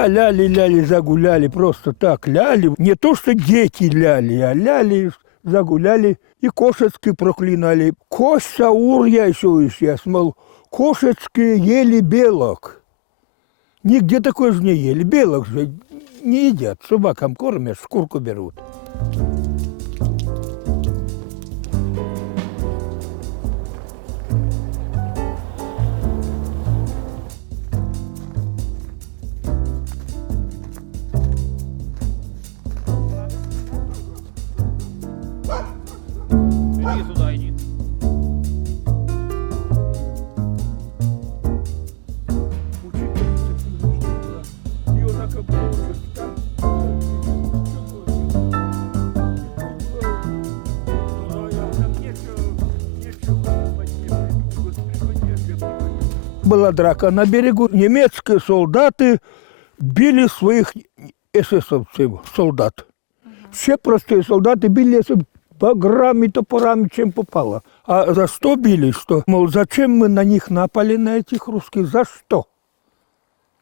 Да, ляли, загуляли, просто так ляли. Не то, что дети ляли, а ляли, загуляли и кошечки проклинали. Кость-саур я еще мол, кошечки ели белок. Нигде такое же не ели. Белок же не едят. Собакам кормят, шкурку берут. Иди сюда, иди. Была драка на берегу. Немецкие солдаты били своих эсэсовцев, солдат. Все простые солдаты били баграми, топорами, чем попало. А за что били? Что, мол, зачем мы на них напали, на этих русских? За что?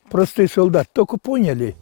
Простые солдаты только поняли.